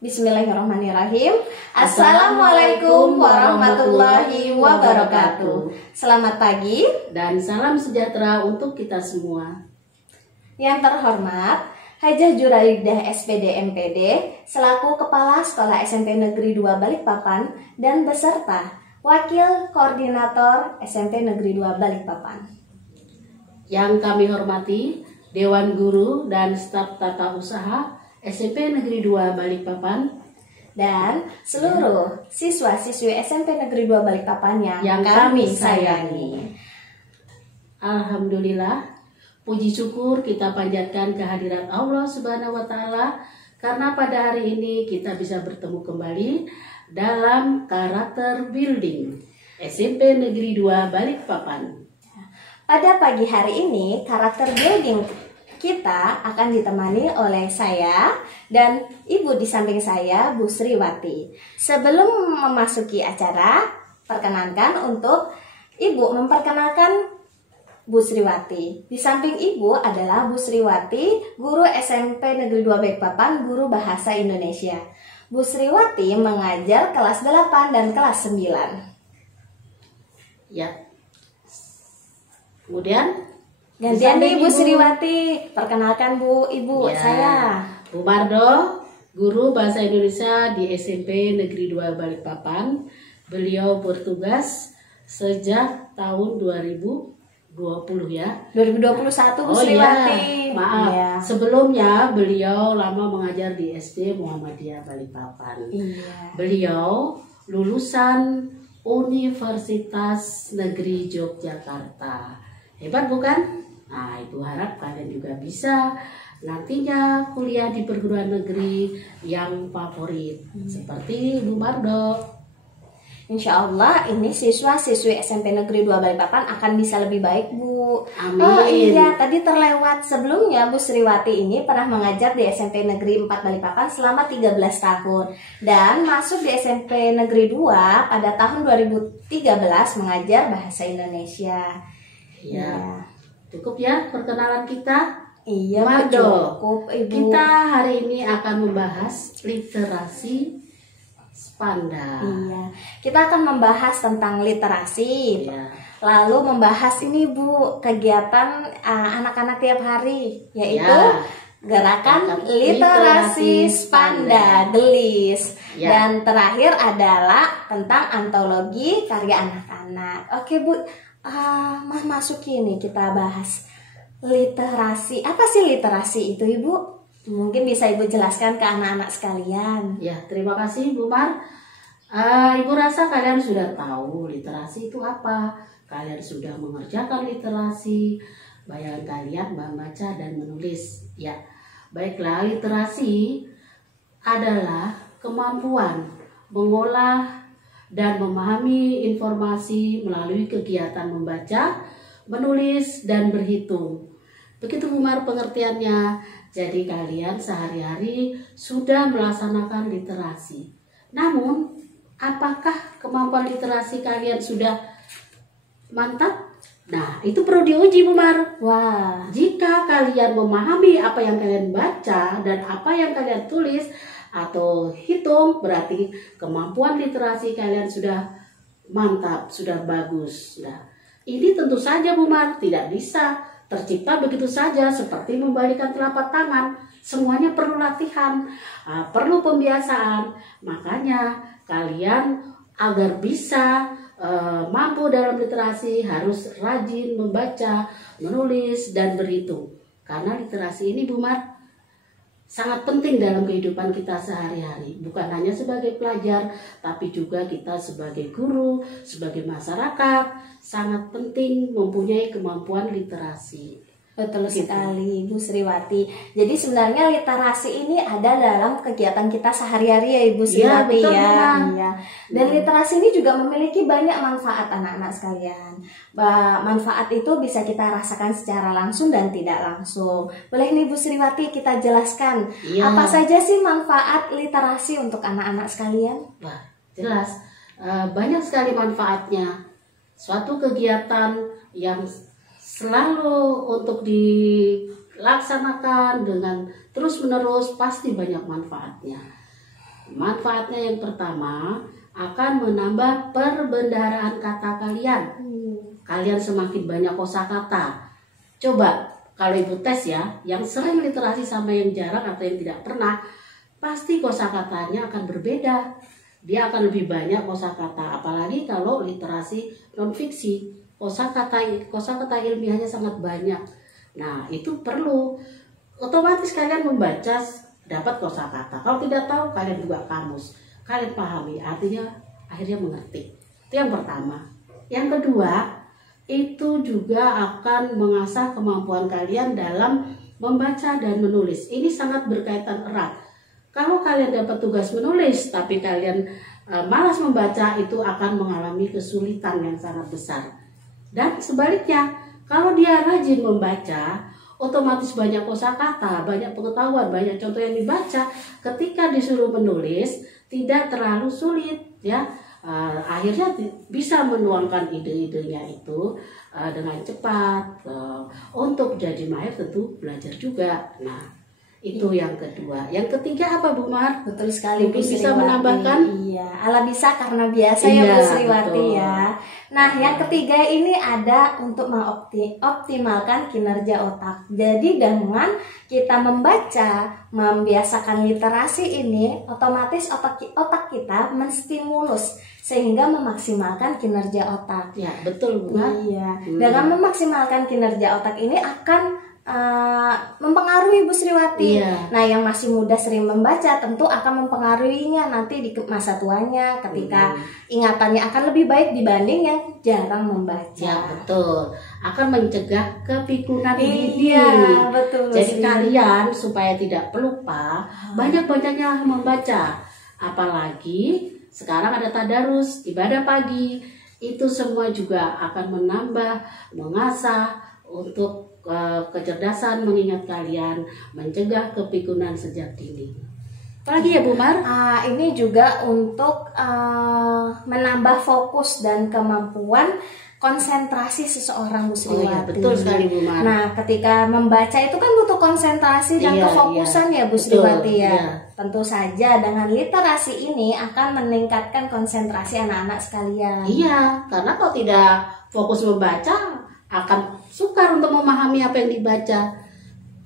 Bismillahirrahmanirrahim. Assalamualaikum warahmatullahi wabarakatuh. Selamat pagi dan salam sejahtera untuk kita semua. Yang terhormat Hajah Juraidah SPD MPD selaku Kepala Sekolah SMP Negeri 2 Balikpapan dan beserta Wakil Koordinator SMP Negeri 2 Balikpapan. Yang kami hormati Dewan Guru dan Staf Tata Usaha SMP Negeri 2 Balikpapan dan seluruh siswa-siswi SMP Negeri 2 Balikpapan yang kami sayangi. Alhamdulillah, puji syukur kita panjatkan kehadirat Allah Subhanahu wa Ta'ala karena pada hari ini kita bisa bertemu kembali dalam karakter building SMP Negeri 2 Balikpapan. Pada pagi hari ini, karakter building kita akan ditemani oleh saya dan ibu di samping saya, Bu Sriwati. Sebelum memasuki acara, perkenankan untuk ibu memperkenalkan Bu Sriwati. Di samping ibu adalah Bu Sriwati, guru SMP Negeri 2 Balikpapan, guru bahasa Indonesia. Bu Sriwati mengajar kelas 8 dan kelas 9. Ya. Kemudian gantian nih Bu Sriwati, perkenalkan Bu, Ibu ya, saya Bu Mardo, guru bahasa Indonesia di SMP Negeri 2 Balikpapan. Beliau bertugas sejak tahun 2020 ya. 2021 Bu Sriwati. Ya, maaf. Ya. Sebelumnya beliau lama mengajar di SD Muhammadiyah Balikpapan. Iya. Beliau lulusan Universitas Negeri Yogyakarta. Hebat bukan? Nah, Ibu harap kalian juga bisa nantinya kuliah di perguruan negeri yang favorit seperti Bu Mardo. Insya Allah ini siswa-siswi SMP Negeri 2 Balikpapan akan bisa lebih baik Bu. Amin. Oh iya, tadi terlewat sebelumnya Bu Sriwati ini pernah mengajar di SMP Negeri 4 Balikpapan selama 13 tahun dan masuk di SMP Negeri 2 pada tahun 2013 mengajar bahasa Indonesia. Ya. Cukup ya perkenalan kita. Iya, Mardo. cukup Ibu. Kita hari ini akan membahas literasi Spanda. Iya, kita akan membahas tentang literasi. Ya. Lalu membahas ini Bu, kegiatan anak-anak tiap hari, yaitu Ya. gerakan literasi Spanda, gelis. Ya. Dan terakhir adalah tentang antologi karya anak-anak. Oke Bu, masuki nih kita bahas literasi. Apa sih literasi itu Ibu? Mungkin bisa Ibu jelaskan ke anak-anak sekalian. Ya, terima kasih Bu Mar. Ibu rasa kalian sudah tahu literasi itu apa. Kalian sudah mengerjakan literasi. Bayangan kalian membaca dan menulis. Ya, baiklah, literasi adalah kemampuan mengolah dan memahami informasi melalui kegiatan membaca, menulis, dan berhitung. Begitu Bu Mar pengertiannya. Jadi kalian sehari-hari sudah melaksanakan literasi. Namun, apakah kemampuan literasi kalian sudah mantap? Nah, itu perlu diuji Bu Mar. Wah, Jika kalian memahami apa yang kalian baca dan apa yang kalian tulis atau hitung, berarti kemampuan literasi kalian sudah mantap, sudah bagus. Nah, ini tentu saja Bu Mar tidak bisa tercipta begitu saja seperti membalikan telapak tangan. Semuanya perlu latihan, perlu pembiasaan. Makanya kalian agar bisa mampu dalam literasi harus rajin membaca, menulis, dan berhitung. Karena literasi ini Bu Mar sangat penting dalam kehidupan kita sehari-hari. Bukan hanya sebagai pelajar, tapi juga kita sebagai guru, sebagai masyarakat, sangat penting mempunyai kemampuan literasi. betul sekali Bu Sriwati. Jadi sebenarnya literasi ini ada dalam kegiatan kita sehari-hari ya Ibu Sriwati betul, ya. Mama. Iya. Dan literasi ini juga memiliki banyak manfaat anak-anak sekalian. Manfaat itu bisa kita rasakan secara langsung dan tidak langsung. Boleh nih Bu Sriwati kita jelaskan apa saja sih manfaat literasi untuk anak-anak sekalian? Wah, jelas. Banyak sekali manfaatnya. Suatu kegiatan yang selalu untuk dilaksanakan dengan terus-menerus pasti banyak manfaatnya. Manfaatnya yang pertama akan menambah perbendaharaan kata kalian. Kalian semakin banyak kosakata. Coba kalau ibu tes ya, yang sering literasi sama yang jarang atau yang tidak pernah, pasti kosakatanya akan berbeda. Dia akan lebih banyak kosakata, apalagi kalau literasi non fiksi. Kosakata ilmiahnya sangat banyak. Nah, itu perlu. Otomatis kalian membaca dapat kosakata. Kalau tidak tahu, kalian buka kamus. Kalian pahami, artinya akhirnya mengerti. Itu yang pertama. Yang kedua, itu juga akan mengasah kemampuan kalian dalam membaca dan menulis. Ini sangat berkaitan erat. Kalau kalian dapat tugas menulis, tapi kalian malas membaca, itu akan mengalami kesulitan yang sangat besar. Dan sebaliknya, kalau dia rajin membaca, otomatis banyak kosakata, banyak pengetahuan, banyak contoh yang dibaca. Ketika disuruh menulis, tidak terlalu sulit, ya. Akhirnya bisa menuangkan ide-idenya itu dengan cepat. Untuk jadi mahir tentu belajar juga. Nah, itu yang kedua. Yang ketiga apa Bu Mar? Betul sekali Bu bisa Sriwati. menambahkan? Iya, ala bisa karena biasa ya Bu Sriwati ya. Nah, yang ketiga ini ada untuk mengoptimalkan kinerja otak. Jadi dengan kita membaca, membiasakan literasi ini, otomatis otak kita menstimulus sehingga memaksimalkan kinerja otak. Ya, betul Bu Mar. Iya. Dengan memaksimalkan kinerja otak ini akan mempengaruhi Bu Sriwati. Iya. Nah, yang masih muda sering membaca tentu akan mempengaruhinya nanti di masa tuanya ketika ingatannya akan lebih baik dibanding yang jarang membaca. Ya, betul. Akan mencegah kepikunan dini. Iya, betul. Jadi kalian supaya tidak pelupa, banyak-banyaknya membaca. Apalagi sekarang ada tadarus, ibadah pagi. Itu semua juga akan menambah, mengasah untuk kecerdasan mengingat kalian, mencegah kepikunan sejak dini. Apalagi ya Bu Mar? Ini juga untuk menambah fokus dan kemampuan konsentrasi seseorang Bu Sriwati. Oh iya, betul sekali Bu Mar. Nah, ketika membaca itu kan butuh konsentrasi dan kefokusan ya Bu Sriwati ya. Iya. Tentu saja dengan literasi ini akan meningkatkan konsentrasi anak-anak sekalian. Iya, karena kalau tidak fokus membaca akan sukar untuk memahami apa yang dibaca.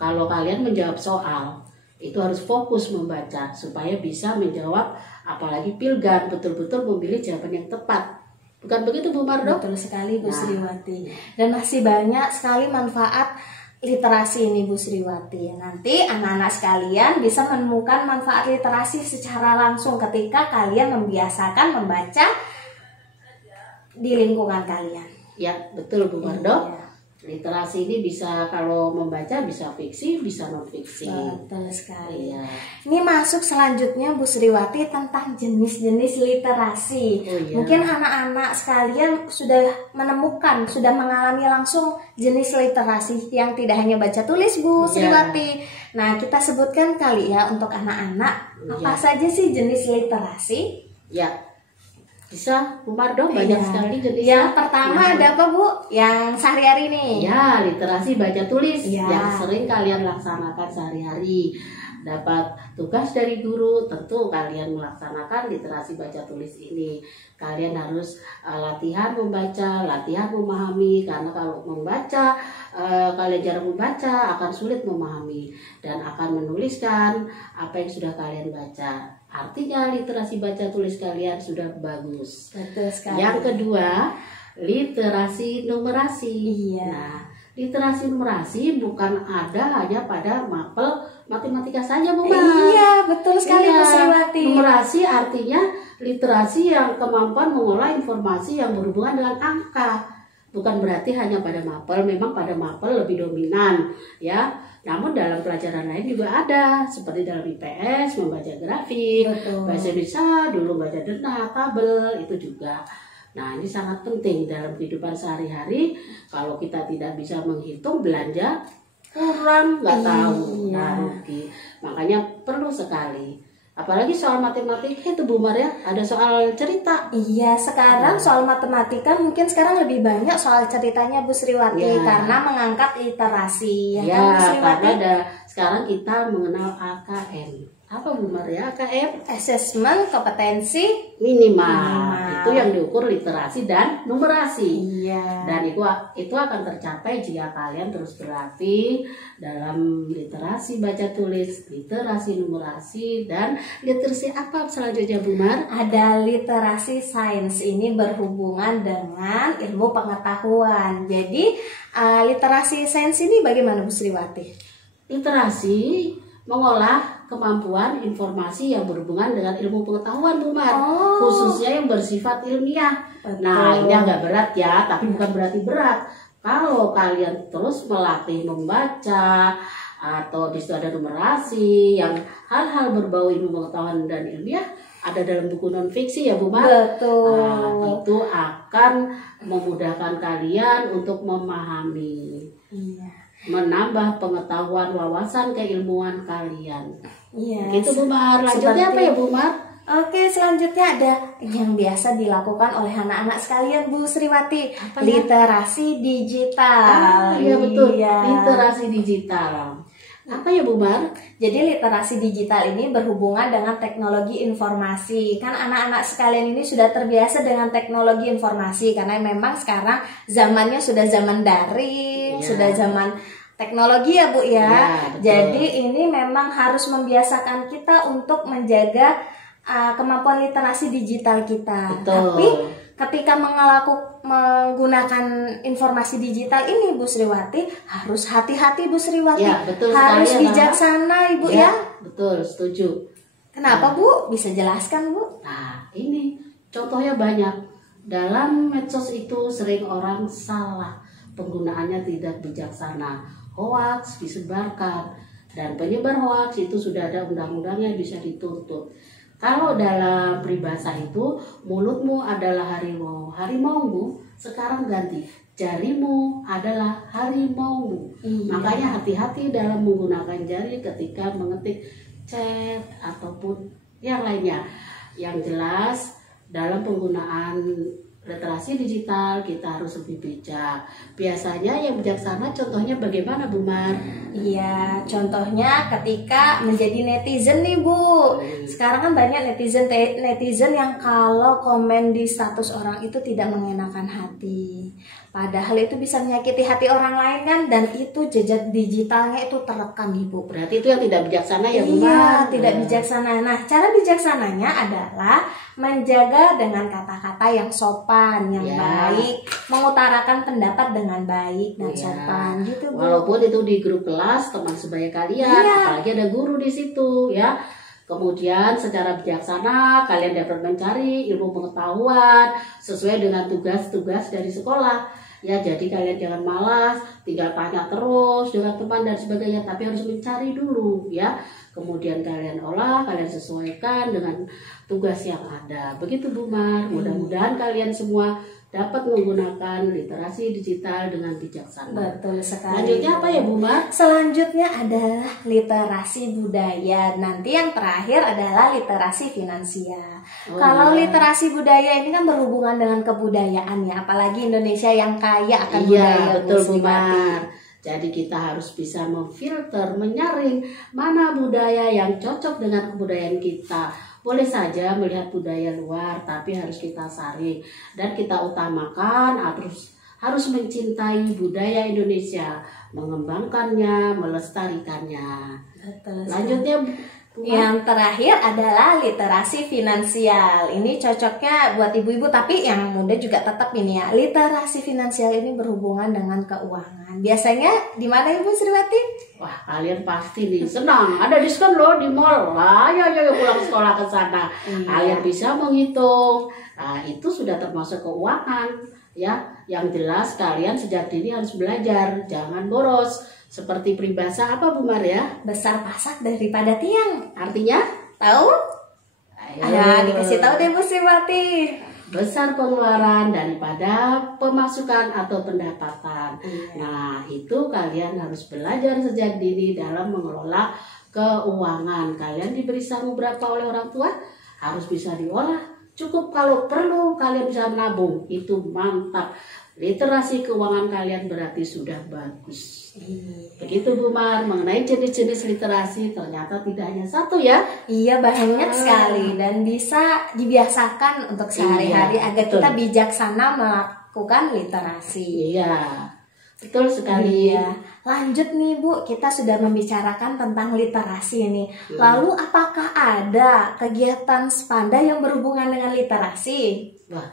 Kalau kalian menjawab soal, itu harus fokus membaca supaya bisa menjawab, apalagi pilgan, betul-betul memilih jawaban yang tepat. Bukan begitu Bu Mardo? Betul sekali Bu Sriwati. Dan masih banyak sekali manfaat literasi ini Bu Sriwati. Nanti anak-anak sekalian bisa menemukan manfaat literasi secara langsung ketika kalian membiasakan membaca di lingkungan kalian. Ya, betul Bu Mardo. Iya. Literasi ini bisa, kalau membaca bisa fiksi, bisa non fiksi. Betul sekali. Iya. Ini masuk selanjutnya Bu Sriwati tentang jenis-jenis literasi. Oh, iya. Mungkin anak-anak sekalian sudah menemukan, sudah mengalami langsung jenis literasi yang tidak hanya baca tulis Bu Sriwati. Nah, kita sebutkan kali ya untuk anak-anak apa saja sih jenis literasi? Ya. Bisa Bu Mardo, banyak sekali jenisnya. Yang pertama ada apa Bu? Yang sehari-hari nih. Ya, literasi baca tulis yang sering kalian laksanakan sehari-hari. Dapat tugas dari guru, tentu kalian melaksanakan literasi baca tulis ini. Kalian harus latihan membaca, latihan memahami, karena kalau membaca kalian jarang membaca akan sulit memahami dan akan menuliskan apa yang sudah kalian baca. Artinya literasi baca tulis kalian sudah bagus. Betul sekali. Yang kedua, literasi numerasi. Iya. Nah, literasi numerasi bukan ada hanya pada mapel matematika saja Bu Mar. Iya, betul sekali Bu Sriwati. Numerasi artinya literasi yang kemampuan mengolah informasi yang berhubungan dengan angka. Bukan berarti hanya pada mapel, memang pada mapel lebih dominan ya. Namun dalam pelajaran lain juga ada, seperti dalam IPS membaca grafik, bahasa Indonesia dulu baca dena, tabel, itu juga. Nah, ini sangat penting dalam kehidupan sehari-hari. Kalau kita tidak bisa menghitung belanja, kurang, nggak tahu, nah rugi. Makanya perlu sekali. Apalagi soal matematika itu Bu Maria, ada soal cerita. Iya, sekarang soal matematika mungkin sekarang lebih banyak soal ceritanya Bu Sriwati karena mengangkat literasi. Ya, karena ada sekarang kita mengenal AKN. apa Bu Maria? AKM Asesmen kompetensi minimal. Itu yang diukur literasi dan numerasi. Iya. Dan itu akan tercapai jika kalian terus berlatih dalam literasi baca tulis, literasi numerasi, dan literasi apa selanjutnya Bu Mar? Ada literasi sains, ini berhubungan dengan ilmu pengetahuan. Jadi literasi sains ini bagaimana Bu Sriwati? Literasi mengolah kemampuan informasi yang berhubungan dengan ilmu pengetahuan Bu Mar, khususnya yang bersifat ilmiah. Betul. Nah ini agak berat ya, tapi bukan berarti berat. Kalau kalian terus melatih membaca atau di situ ada numerasi yang hal-hal berbau ilmu pengetahuan dan ilmiah, ada dalam buku non fiksi ya Bu Mar. Betul. Nah, itu akan memudahkan kalian untuk memahami. Iya. Menambah pengetahuan wawasan keilmuan kalian. Iya. Gitu Bu Mar. Lanjutnya apa ya Bu Mar? Oke, selanjutnya ada yang biasa dilakukan oleh anak-anak sekalian Bu Sriwati. Apa ya? Literasi digital. Iya betul. Iya. Literasi digital. Apa ya Bu Mar? Jadi literasi digital ini berhubungan dengan teknologi informasi. Kan anak-anak sekalian ini sudah terbiasa dengan teknologi informasi karena memang sekarang zamannya sudah zaman daring, Iya. sudah zaman teknologi ya Bu ya. Iya, betul. Jadi ini memang harus membiasakan kita untuk menjaga kemampuan literasi digital kita. Betul. Tapi ketika menggunakan informasi digital ini Bu Sriwati harus hati-hati Bu Sriwati. Ya, betul harus sekali, bijaksana Ibu ya. Betul, setuju. Kenapa Bu? Bisa jelaskan Bu? Nah, ini contohnya banyak. Dalam medsos itu sering orang salah, penggunaannya tidak bijaksana. Hoaks disebarkan, dan penyebar hoaks itu sudah ada undang-undangnya, bisa dituntut. Kalau dalam peribahasa itu, mulutmu adalah harimau. Harimaumu sekarang ganti, jarimu adalah harimaumu. Iya. Makanya hati-hati dalam menggunakan jari ketika mengetik chat ataupun yang lainnya. Yang jelas dalam penggunaan literasi digital kita harus lebih bijak. Biasanya yang bijaksana contohnya bagaimana Bu Mar? Iya, contohnya ketika menjadi netizen nih Bu. Sekarang kan banyak netizen yang kalau komen di status orang itu tidak mengenakan hati. Padahal itu bisa menyakiti hati orang lain kan, dan itu jejak digitalnya itu terekam Ibu. Berarti itu yang tidak bijaksana ya Bu Mar? Iya, tidak bijaksana. Nah, cara bijaksananya adalah menjaga dengan kata-kata yang sopan, yang Ya. baik, mengutarakan pendapat dengan baik dan Iya. sopan gitu Bu. Walaupun itu di grup kelas teman sebaya kalian, Iya. apalagi ada guru di situ ya. Kemudian secara bijaksana kalian dapat mencari ilmu pengetahuan sesuai dengan tugas-tugas dari sekolah. Ya, jadi kalian jangan malas, tinggal tanya terus dengan teman dan sebagainya, tapi harus mencari dulu ya. Kemudian kalian olah, kalian sesuaikan dengan tugas yang ada. Begitu Bu Mar. Mudah-mudahan kalian semua dapat menggunakan literasi digital dengan bijaksana. Betul sekali. Selanjutnya apa ya Bu Mar? Selanjutnya adalah literasi budaya. Nanti yang terakhir adalah literasi finansial. Oh, Kalau iya. literasi budaya ini kan berhubungan dengan kebudayaan ya, apalagi Indonesia yang kaya akan Iya, budaya. betul Bu Sriwati. Mar. Jadi kita harus bisa memfilter, menyaring mana budaya yang cocok dengan kebudayaan kita. Boleh saja melihat budaya luar, tapi harus kita saring dan kita utamakan harus mencintai budaya Indonesia, mengembangkannya, melestarikannya. Betul. Lanjutnya Bu Mar. Yang terakhir adalah literasi finansial. Ini cocoknya buat ibu-ibu, tapi yang muda juga tetap ini ya. Literasi finansial ini berhubungan dengan keuangan. Biasanya di mana Ibu Sriwati? Wah, kalian pasti nih senang. Ada diskon loh di mall. Ayo pulang sekolah ke sana. Iya. Kalian bisa menghitung. Nah, itu sudah termasuk keuangan ya. Yang jelas kalian sejak dini harus belajar, jangan boros. Seperti peribahasa apa Bu Mar ya? Besar pasak daripada tiang. Artinya? Tahu? Ayo. Dikasih tahu deh Bu Sriwati. Besar pengeluaran daripada pemasukan atau pendapatan. Iya. Nah, itu kalian harus belajar sejak dini dalam mengelola keuangan. Kalian diberi sangu berapa oleh orang tua, harus bisa diolah. Cukup kalau perlu kalian bisa menabung, itu mantap. literasi keuangan kalian berarti sudah bagus. Begitu Bu Mar, mengenai jenis-jenis literasi ternyata tidak hanya satu ya. Iya, banyak sekali dan bisa dibiasakan untuk sehari-hari agar kita bijaksana melakukan literasi. Iya, betul sekali. Iya. Lanjut nih Bu, kita sudah membicarakan tentang literasi nih. Lalu apakah ada kegiatan Spanda yang berhubungan dengan literasi? Wah,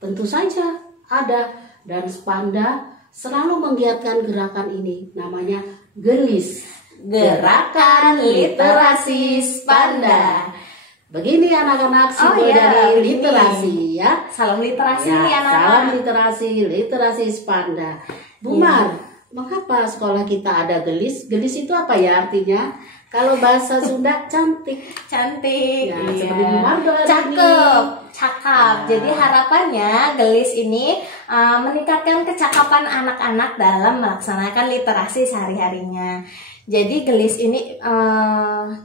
tentu saja ada, dan Spanda selalu menggiatkan gerakan ini, namanya GELIS, Gerakan Literasi Spanda. Begini anak-anak simbol dari literasi ya. Salam literasi Ya, nih anak-anak. salam literasi Spanda. Bu Mar, mengapa sekolah kita ada GELIS? GELIS itu apa ya artinya? Kalau bahasa Sunda cantik. Cantik. Ya, seperti Bu Mar Cakep. Jadi harapannya GELIS ini meningkatkan kecakapan anak-anak dalam melaksanakan literasi sehari-harinya. Jadi GELIS ini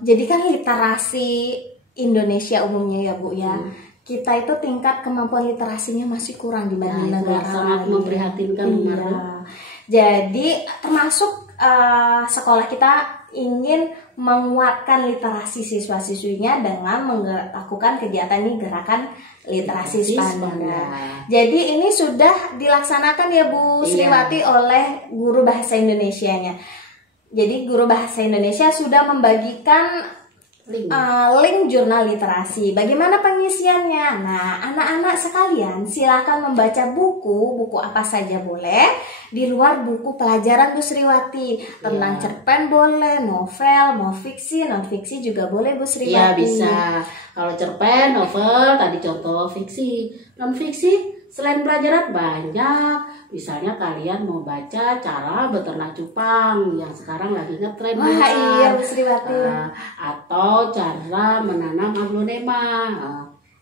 jadi kan literasi Indonesia umumnya ya Bu ya. Kita itu tingkat kemampuan literasinya masih kurang dibanding negara sangat lain. memprihatinkan Bu Mar. Jadi termasuk sekolah kita ingin menguatkan literasi siswa-siswinya dengan melakukan kegiatan ini gerakan literasi Spanda. Jadi ini sudah dilaksanakan ya Bu Sriwati oleh guru bahasa Indonesianya. Jadi guru bahasa Indonesia sudah membagikan link jurnal literasi. Bagaimana pengisiannya? Nah, anak-anak sekalian silakan membaca buku apa saja boleh di luar buku pelajaran Bu Sriwati. Tentang cerpen boleh, novel, mau fiksi, non fiksi juga boleh Bu Sriwati. Iya bisa. Kalau cerpen, novel, tadi contoh fiksi, non fiksi. Selain pelajaran banyak, misalnya kalian mau baca cara beternak cupang yang sekarang lagi ngetren. Wah iya Bu Sriwati. Atau cara menanam aglonema.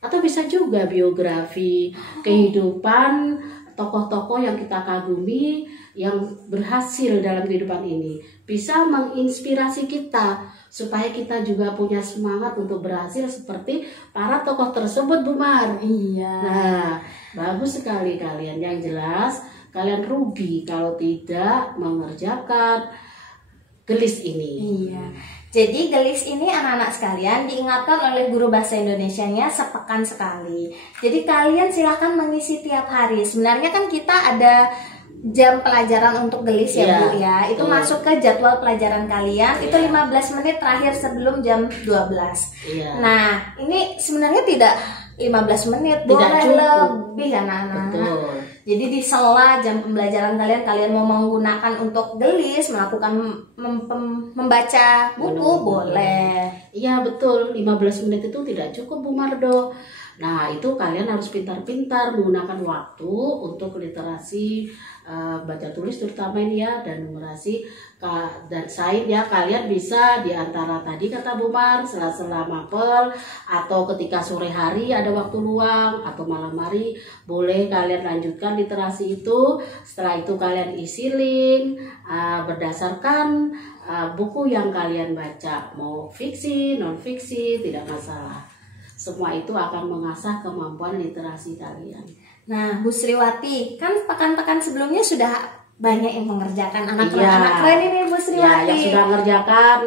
Atau bisa juga biografi kehidupan tokoh-tokoh yang kita kagumi yang berhasil dalam kehidupan ini. Bisa menginspirasi kita supaya kita juga punya semangat untuk berhasil seperti para tokoh tersebut Bu Mar. Iya. Nah, bagus sekali kalian. Yang jelas kalian rugi kalau tidak mengerjakan GELIS ini. Iya. Jadi GELIS ini anak-anak sekalian diingatkan oleh guru bahasa Indonesianya sepekan sekali. Jadi kalian silahkan mengisi tiap hari. Sebenarnya kan kita ada jam pelajaran untuk GELIS ya Bu ya. Itu masuk ke jadwal pelajaran kalian. Itu 15 menit terakhir sebelum jam 12. Nah, ini sebenarnya tidak 15 menit, boleh lebih anak-anak. Jadi di sela jam pembelajaran kalian mau menggunakan untuk GELIS, melakukan membaca buku boleh. Iya betul, 15 menit itu tidak cukup Bu Mardo. Nah itu kalian harus pintar-pintar menggunakan waktu untuk literasi baca tulis terutama ini ya, dan numerasi dan sains ya. Kalian bisa diantara tadi kata Bu Mar, sela-sela mapel atau ketika sore hari ada waktu luang atau malam hari boleh kalian lanjutkan literasi itu. Setelah itu kalian isi link berdasarkan buku yang kalian baca, mau fiksi, non fiksi, tidak masalah. Semua itu akan mengasah kemampuan literasi kalian. Nah, Bu Sriwati, kan pekan-pekan sebelumnya sudah banyak yang mengerjakan anak keren ini Bu Sriwati. Ya, yang sudah mengerjakan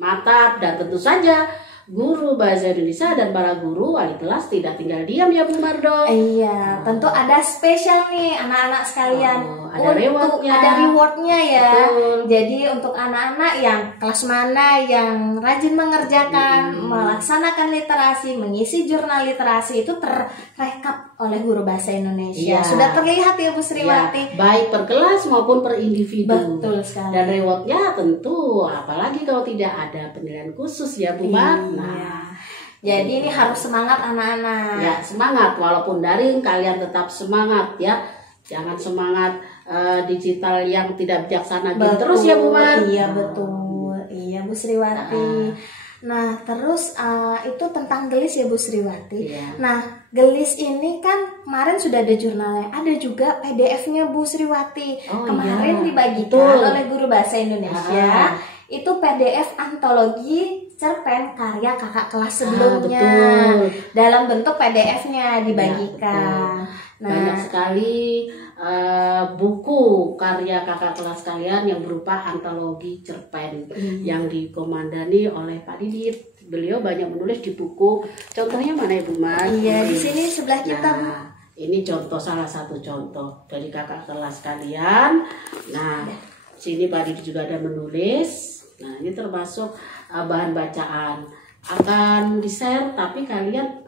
mantap, dan tentu saja guru bahasa Indonesia dan para guru wali kelas tidak tinggal diam ya Bu Mardo. Iya, tentu ada spesial nih anak-anak sekalian. Ada rewardnya. Ada rewardnya ya. Betul. Jadi untuk anak-anak yang kelas mana yang rajin mengerjakan, melaksanakan literasi, mengisi jurnal literasi itu terrekap oleh guru bahasa Indonesia. Sudah terlihat ya Bu Sriwati. Baik per kelas maupun per individu. Betul sekali. Dan rewardnya tentu, apalagi kalau tidak ada penilaian khusus ya Bu Mar. Nah, jadi ini harus semangat anak-anak. Ya semangat, walaupun daring kalian tetap semangat ya. Jangan semangat digital yang tidak bijaksana gitu terus ya Bu Mar. Iya betul, iya Bu Sriwati. Nah terus itu tentang GELIS ya Bu Sriwati. Nah GELIS ini kan kemarin sudah ada jurnalnya, ada juga PDF-nya Bu Sriwati. Kemarin dibagikan oleh guru bahasa Indonesia. Itu PDF antologi cerpen karya kakak kelas sebelumnya. Dalam bentuk PDF-nya dibagikan. Banyak sekali buku karya kakak kelas kalian yang berupa antologi cerpen yang dikomandani oleh Pak Didit. Beliau banyak menulis di buku. Contohnya mana Ibu Mas? Iya, di sini sebelah kita. Nah, ini contoh, salah satu contoh dari kakak kelas kalian. Nah, sini Pak Didit juga ada menulis. Nah, ini termasuk bahan bacaan. Akan di-share, tapi kalian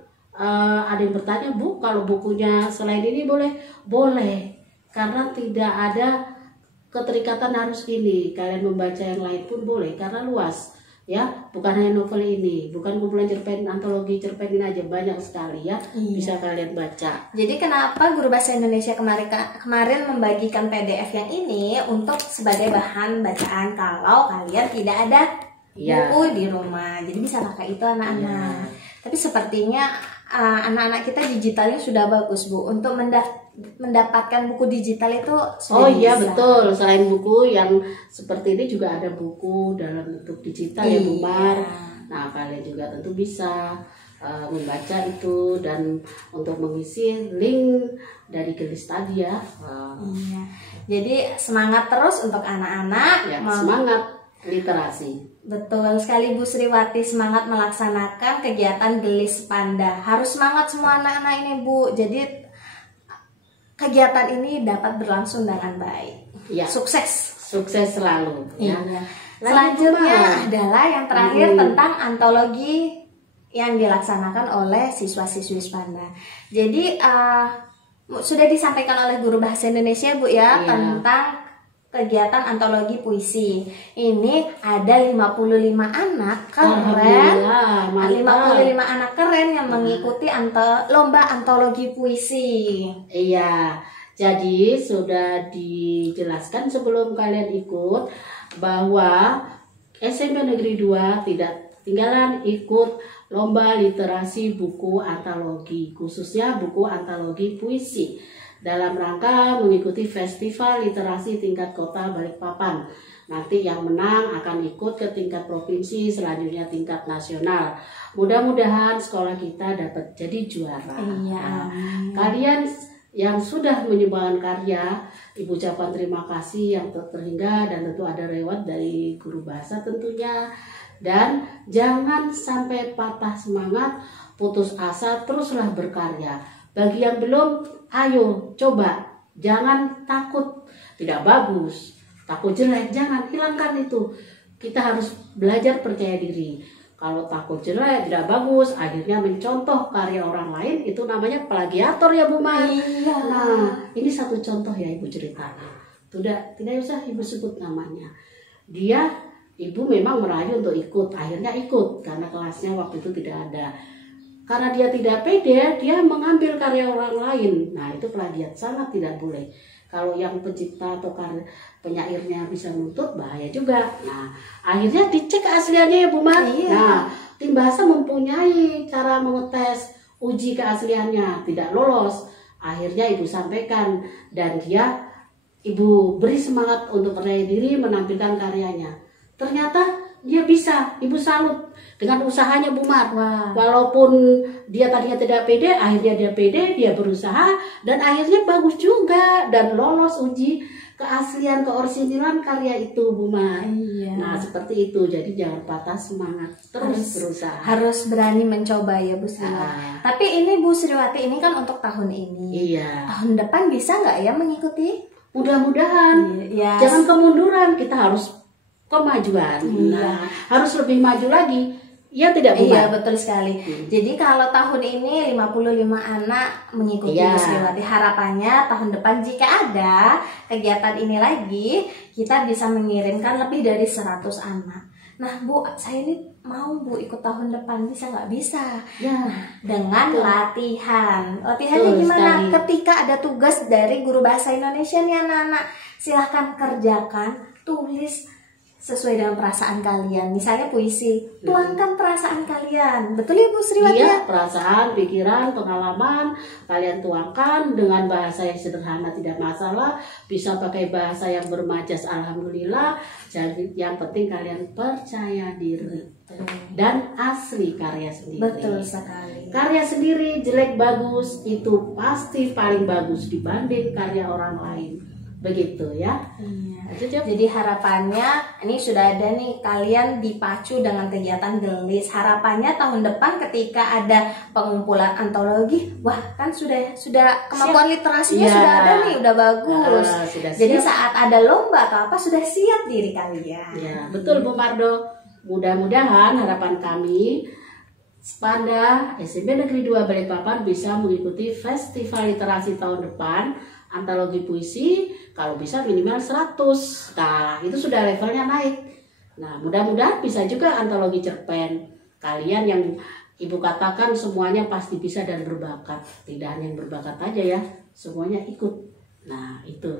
ada yang bertanya, Bu, kalau bukunya selain ini boleh? Boleh. Karena tidak ada keterikatan harus gini. Kalian membaca yang lain pun boleh karena luas, ya. Bukan hanya novel ini, bukan kumpulan cerpen, antologi cerpen ini aja, banyak sekali ya. Bisa kalian baca. Jadi kenapa Guru Bahasa Indonesia kemarin membagikan PDF yang ini untuk sebagai bahan bacaan kalau kalian tidak ada buku di rumah. Jadi bisa pakai itu anak-anak. Tapi sepertinya anak-anak kita digitalnya sudah bagus, Bu, untuk mendapatkan buku digital itu sudah iya bisa. Betul, selain buku yang seperti ini juga ada buku dalam bentuk digital ya Bu Mar. Nah, kalian juga tentu bisa membaca itu dan untuk mengisi link dari gelis tadi ya. Iya. Jadi semangat terus untuk anak-anak Ya, semangat literasi. Betul sekali Bu Sriwati, semangat melaksanakan kegiatan gelis panda. Harus semangat semua anak-anak ini Bu. Jadi kegiatan ini dapat berlangsung dengan baik. Ya. Sukses. Sukses selalu. Ya. Iya. Selanjutnya adalah yang terakhir tentang antologi yang dilaksanakan oleh siswa-siswi Spanda. Jadi sudah disampaikan oleh Guru Bahasa Indonesia Bu ya, tentang kegiatan antologi puisi. Ini ada 55 anak keren. 55 anak keren yang mengikuti lomba antologi puisi. Iya. Jadi sudah dijelaskan sebelum kalian ikut bahwa SMP Negeri 2 tidak tinggalan ikut lomba literasi buku antologi, khususnya buku antologi puisi, dalam rangka mengikuti festival literasi tingkat kota Balikpapan. Nanti yang menang akan ikut ke tingkat provinsi, selanjutnya tingkat nasional. Mudah-mudahan sekolah kita dapat jadi juara. Iya. Kalian yang sudah menyumbangkan karya, Ibu ucapkan terima kasih yang terhingga dan tentu ada reward dari guru bahasa tentunya. Dan jangan sampai patah semangat, putus asa, teruslah berkarya. Bagi yang belum, ayo coba, jangan takut tidak bagus, takut jelek, jangan, hilangkan itu. Kita harus belajar percaya diri. Kalau takut jelek, tidak bagus, akhirnya mencontoh karya orang lain, itu namanya plagiator ya Bu Mai. Iya. Nah, ini satu contoh ya Ibu ceritanya. Tidak usah Ibu sebut namanya. Ibu memang merayu untuk ikut, akhirnya ikut karena kelasnya waktu itu tidak ada. Karena dia tidak pede, dia mengambil karya orang lain. Nah, itu plagiat, sangat tidak boleh. Kalau yang pencipta atau penyairnya bisa menuntut, bahaya juga. Nah, akhirnya dicek keasliannya ya Bu Mar. Iya. Nah, tim bahasa mempunyai cara mengetes, uji keasliannya, tidak lolos. Akhirnya Ibu sampaikan dan Ibu beri semangat untuk percaya diri menampilkan karyanya. Ternyata dia bisa, Ibu salut dengan usahanya Bu Mar. Walaupun dia tadinya tidak pede, akhirnya dia pede, dia berusaha dan akhirnya bagus juga dan lolos uji keaslian, keorisinalan karya itu Bu Mar. Iya. Nah, seperti itu. Jadi jangan patah semangat, terus berusaha. Harus berani mencoba ya Bu Sriwati. Tapi ini Bu Sriwati ini kan untuk tahun ini. Iya. Tahun depan bisa nggak ya mengikuti? Mudah-mudahan. Iya. Jangan kemunduran, kita harus kemajuan. Iya. Nah, harus lebih maju lagi. Ya tidak Bu Iya Mar? betul sekali. Jadi kalau tahun ini 55 anak mengikuti Iya. Bu Sriwati. Harapannya tahun depan jika ada kegiatan ini lagi, kita bisa mengirimkan lebih dari 100 anak. Nah Bu, saya ini mau Bu ikut tahun depan, bisa nggak? Bisa. Ya. Dengan latihan. Latihannya Betul gimana? sekali. Ketika ada tugas dari guru bahasa Indonesia nih anak-anak, silahkan kerjakan, tulis sesuai dengan perasaan kalian. Misalnya puisi, tuangkan perasaan kalian. Betul ya Bu Sriwati? Iya, perasaan, pikiran, pengalaman kalian tuangkan dengan bahasa yang sederhana, tidak masalah. Bisa pakai bahasa yang bermajas, alhamdulillah. Jadi yang penting kalian percaya diri dan asli karya sendiri. Betul sekali. Karya sendiri jelek bagus itu pasti paling bagus dibanding karya orang lain. Begitu ya. Iya. Jadi harapannya ini sudah ada nih, kalian dipacu dengan kegiatan gelis. Harapannya tahun depan ketika ada pengumpulan antologi, wah kan sudah kemampuan literasinya sudah ada nih, udah bagus. Jadi saat ada lomba atau apa sudah siap diri kalian. Ya, betul Bu Mardo. Mudah-mudahan harapan kami Spanda SMP Negeri 2 Balikpapan bisa mengikuti festival literasi tahun depan, antologi puisi kalau bisa minimal 100. Nah, itu sudah levelnya naik. Nah, mudah-mudahan bisa juga antologi cerpen. Kalian yang Ibu katakan semuanya pasti bisa dan berbakat. Tidak hanya yang berbakat aja ya, semuanya ikut. Nah, itu.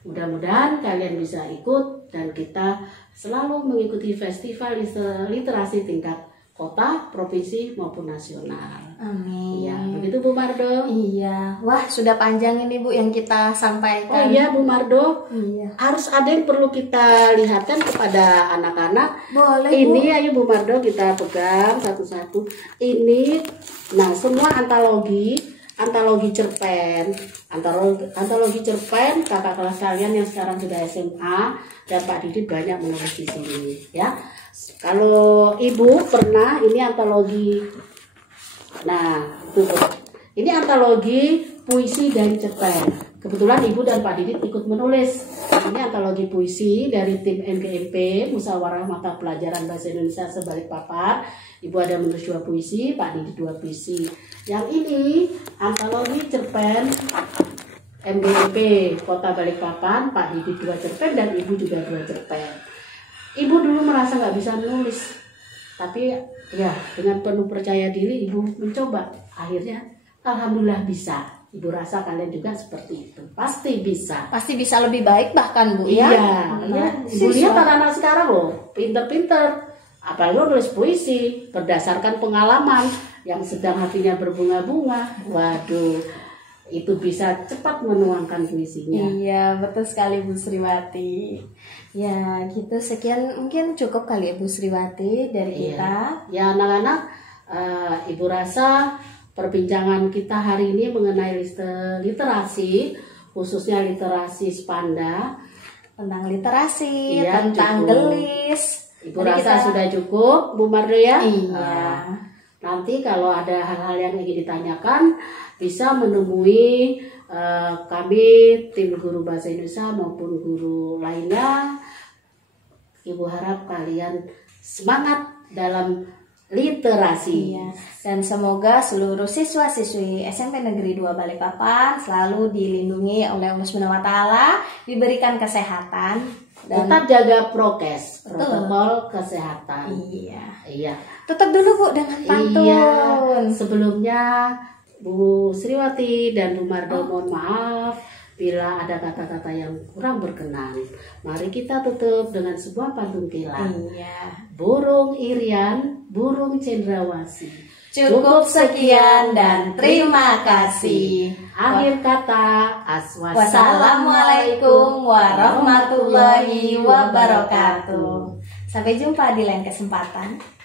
Mudah-mudahan kalian bisa ikut dan kita selalu mengikuti festival literasi tingkat kota, provinsi maupun nasional. Amin. Iya, begitu Bu Mardo. Iya, wah sudah panjang ini Bu yang kita sampaikan. Oh iya Bu Mardo. Iya. Harus ada yang perlu kita lihatkan kepada anak-anak. Boleh ini Bu. Ayo Bu Mardo kita pegang satu-satu. Ini, nah semua antologi cerpen, antologi cerpen kakak kelas kalian yang sekarang sudah SMA dan Pak Didi banyak menulis di sini ya. Kalau Ibu pernah ini antologi, nah itu ini antologi puisi dan cerpen. Kebetulan Ibu dan Pak Didit ikut menulis. Ini antologi puisi dari tim NGMP Musyawarah Mata Pelajaran Bahasa Indonesia Sebalikpapan. Ibu ada menulis 2 puisi, Pak Didit 2 puisi. Yang ini antologi cerpen NGMP Kota Balikpapan, Pak Didit 2 cerpen dan Ibu juga 2 cerpen. Ibu dulu merasa nggak bisa menulis, tapi ya dengan penuh percaya diri Ibu mencoba. Akhirnya alhamdulillah bisa. Ibu rasa kalian juga seperti itu. Pasti bisa. Pasti bisa lebih baik bahkan Bu ya. Iya. Ibu lihat anak-anak sekarang loh, pinter-pinter. Apalagi nulis puisi berdasarkan pengalaman yang sedang hatinya berbunga-bunga. Waduh, itu bisa cepat menuangkan puisinya. Iya, betul sekali Bu Sriwati. Ya, gitu sekian mungkin cukup kali ya Bu Sriwati dari kita. Ya, anak-anak, Ibu rasa perbincangan kita hari ini mengenai literasi, khususnya literasi Spanda, tentang literasi, iya, tentang cukup. gelis. Ibu rasa sudah cukup, Bu Mardo ya. Iya. Nanti kalau ada hal-hal yang ingin ditanyakan, bisa menemui kami tim guru bahasa Indonesia maupun guru lainnya. Ibu harap kalian semangat dalam literasi. Iya. Dan semoga seluruh siswa-siswi SMP Negeri 2 Balikpapan selalu dilindungi oleh Allah Subhanahu wa taala, diberikan kesehatan dan tetap jaga prokes, protokol kesehatan. Iya. Iya. Tutup dulu Bu dengan pantun. Iya. Sebelumnya Bu Sriwati dan Bu Mardo mohon maaf bila ada kata-kata yang kurang berkenan. Mari kita tutup dengan sebuah pantun kilat. Iya. Burung irian, burung cendrawasih. Cukup sekian dan terima kasih. Akhir kata, Wassalamualaikum warahmatullahi wabarakatuh. Sampai jumpa di lain kesempatan.